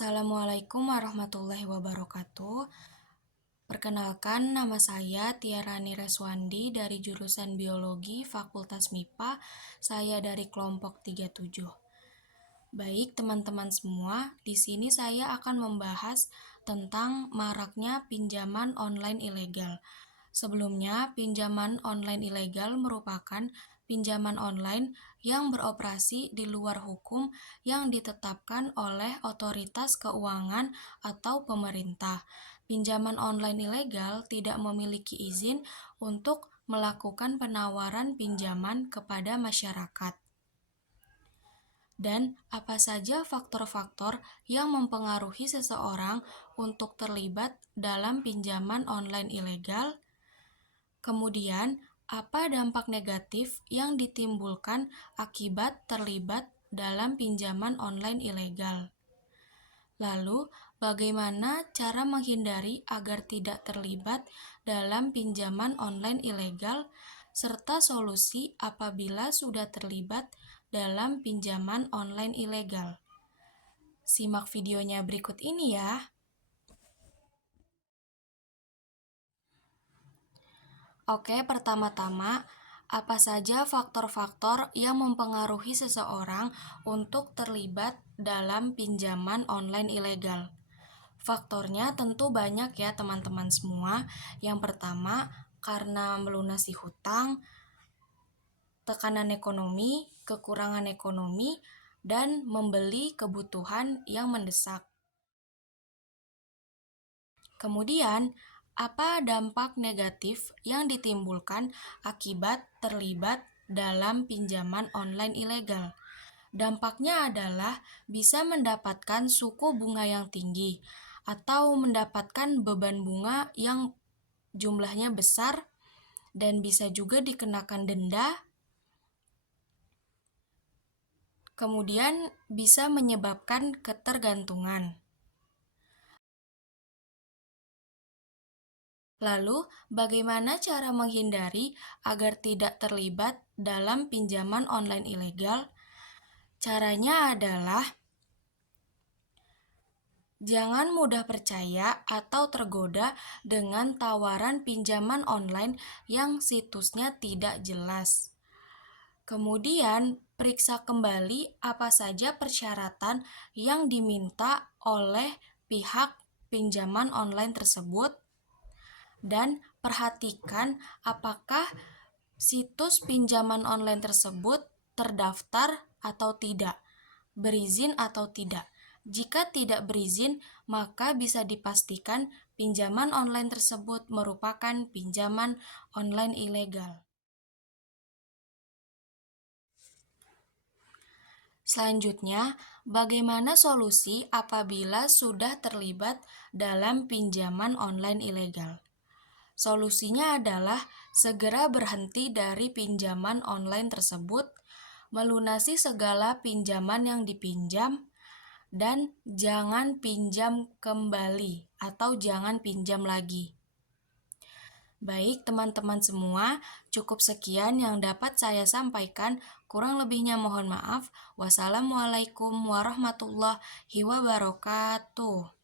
Assalamualaikum warahmatullahi wabarakatuh. Perkenalkan, nama saya Tiarani Reswandi dari jurusan Biologi Fakultas MIPA. Saya dari kelompok 37. Baik, teman-teman semua, di sini saya akan membahas tentang maraknya pinjaman online ilegal. Sebelumnya, pinjaman online ilegal merupakan pinjaman online yang beroperasi di luar hukum yang ditetapkan oleh otoritas keuangan atau pemerintah. Pinjaman online ilegal tidak memiliki izin untuk melakukan penawaran pinjaman kepada masyarakat. Dan apa saja faktor-faktor yang mempengaruhi seseorang untuk terlibat dalam pinjaman online ilegal? Kemudian, apa dampak negatif yang ditimbulkan akibat terlibat dalam pinjaman online ilegal? Lalu, bagaimana cara menghindari agar tidak terlibat dalam pinjaman online ilegal, serta solusi apabila sudah terlibat dalam pinjaman online ilegal? Simak videonya berikut ini ya. Oke, pertama-tama, apa saja faktor-faktor yang mempengaruhi seseorang untuk terlibat dalam pinjaman online ilegal? Faktornya tentu banyak ya teman-teman semua. Yang pertama, karena melunasi hutang, tekanan ekonomi, kekurangan ekonomi, dan membeli kebutuhan yang mendesak. Kemudian, apa dampak negatif yang ditimbulkan akibat terlibat dalam pinjaman online ilegal? Dampaknya adalah bisa mendapatkan suku bunga yang tinggi atau mendapatkan beban bunga yang jumlahnya besar dan bisa juga dikenakan denda. Kemudian bisa menyebabkan ketergantungan. Lalu, bagaimana cara menghindari agar tidak terlibat dalam pinjaman online ilegal? Caranya adalah jangan mudah percaya atau tergoda dengan tawaran pinjaman online yang situsnya tidak jelas. Kemudian, periksa kembali apa saja persyaratan yang diminta oleh pihak pinjaman online tersebut, dan perhatikan apakah situs pinjaman online tersebut terdaftar atau tidak, berizin atau tidak. Jika tidak berizin, maka bisa dipastikan pinjaman online tersebut merupakan pinjaman online ilegal. Selanjutnya, bagaimana solusi apabila sudah terlibat dalam pinjaman online ilegal? Solusinya adalah segera berhenti dari pinjaman online tersebut, melunasi segala pinjaman yang dipinjam, dan jangan pinjam kembali atau jangan pinjam lagi. Baik teman-teman semua, cukup sekian yang dapat saya sampaikan. Kurang lebihnya mohon maaf. Wassalamualaikum warahmatullahi wabarakatuh.